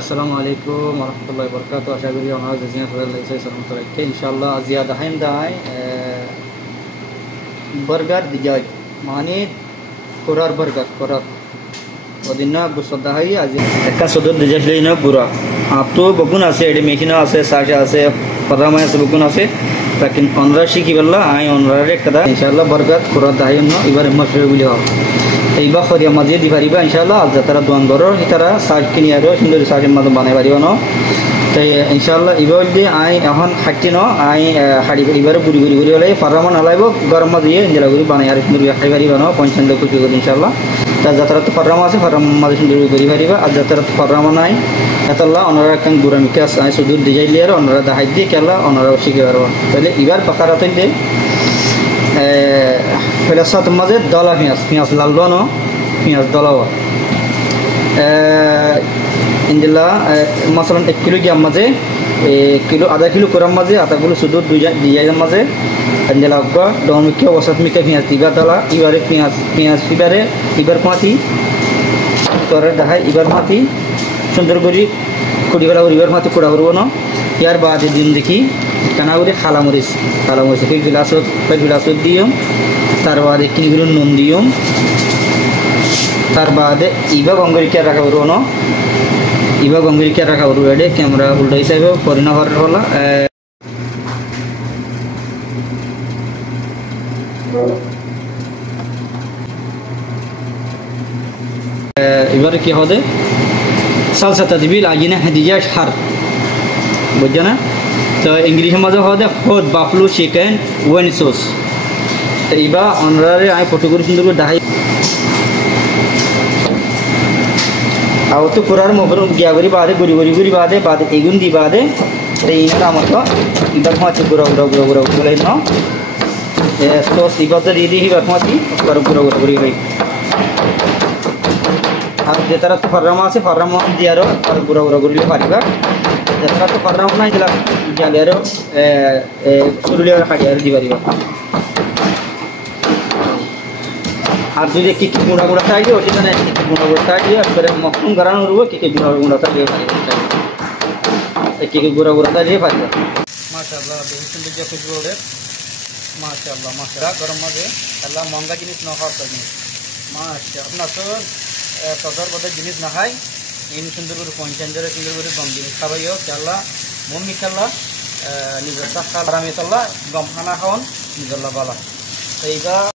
আসসালামু আলাইকুম ওরহমতুল্লাহি বরকাতুহু। আশা করি আপনারা যেখানে ভালো লাগছে সালামত রাখতে ইনশাআল্লাহ। আজিয়া দাহাইম দাই বার্গার দিজাই মানে কোরার বার্গার কোরার ওদিনা গুসদা হাই আজি একটা সদর দিজাই লইনা পুরা আপ তো বকুন আছে এডি মেশিন আছে সাশে আছে পরামায় আছে বকুন আছে লাকিন 15 শিখি বললা আই অনরারে একটা ইনশাআল্লাহ বার্গার কোরার দাহাইম না এবার মাত্র বলি হবে এইবা খরিয়া মাঝে দি পারিবা ইনশাআল্লাহ। আজ তারা দোয়ান ঘরের তারা সাজ কিনি আর সুন্দর সাজের মাঝে বানাই পারিব ন তাই ইনশাআল্লাহ এবার দিয়ে আই এখন খাটি ন আই হাড়ি এবারে বুড়ি বুড়ি করে হলে পারামান হলাইব গরম মাঝে ইঞ্জেলা করে বানাই আর সুন্দর খাই পারিবা ন পঞ্চান্ন কুচি করে ইনশাআল্লাহ। তা যাত্রা তো পারাম আছে পারাম মাঝে সুন্দর করে পারিবা আর যাত্রা তো পারাম নাই এতলা ওনারা একটা গুড়া মিকাস আই সুদূর দিজাই লিয়ার ওনারা দাহাই দিয়ে কেলা ওনারা শিখে পারব। তাহলে এবার পাকারাতে দিয়ে ফেলাসাত মাঝে দলা পেঁয়াজ লাল ন পেঁয়াজ দলাও ইন্দিলা মশলা 1 কিলো গ্রাম মাঝে কিলো আধা কিলো করার মাঝে আধাগুলো শুধু ডিজাইনের মাঝে ইন্দিলা অগ্গা ডমিকে ওসাত মিকে পেঁয়াজ দিবা দলা এবারে পেঁয়াজ এবার পাতি তোরে দেখায় এবার মাতি সুন্দর করে কুড়িবেলা এবার মাতি কুড়া করবো না। ইয়ার বাদে দিন দেখি টানা করে খালামরিচ এক গিলাসত দিও তার বাদে কিনিগুলো নুন দিও তার বাদে ইবা গঙ্গরিকা রাখা করবো না ইবা গঙ্গরিকা রাখা করবো এডে ক্যামেরা উল্টা হিসাবে পরিণত হওয়ার হলো এবারে কি হবে সালসা তাদবিল আজিনা হাদিজা হার বুঝছো না। তো ইংলিশের মাঝে হবে হদ বাফলো চিকেন ওয়েন সস। তো এইবার অনরারে আমি ফটো করে সুন্দর করে দেখাই আর তো পুরার মোবাইল গিয়া করি বাদে গুড়ি বাদে এগুন দি বাদে এই আমার তো এবার মাছি গুড়া গুলাই ন সস এবার তো দিয়ে দিই এবার মাছি গুড়া করি আর যে তারা তো ফার্রাম আছে ফার্রাম দিয়ে আরো গুড়া করলে পারিবা যারা তো ফার্রাম নাই দিলা জালে আরো সুরুলি আর খাটি আর দি পারিবা। আর যদি কি গুঁড়া থাকে ওটি মানে গুঁড়া থাকে একবারে মকরুম গারানো রুব কি গুঁড়া থাকে কি গুঁড়া থাকে পারিবা। মাশাআল্লাহ বেশি সুন্দর যে খুশবু ওঠে মাশাআল্লাহ গরম মাঝে আল্লাহ মহঙ্গা জিনিস না খাওয়ার জিনিস মাশাআল্লাহ আপনার তো সদর বদল জিনিস না খাই ইন সুন্দর করে পঞ্চাঞ্জরে সুন্দর করে গম জিনিস খাবাইও আল্লাহ মন মিশাল্লাহ নিজের সাক্ষা আরামে গম খানা খাওয়ান নিজল্লাহ বালা এইবার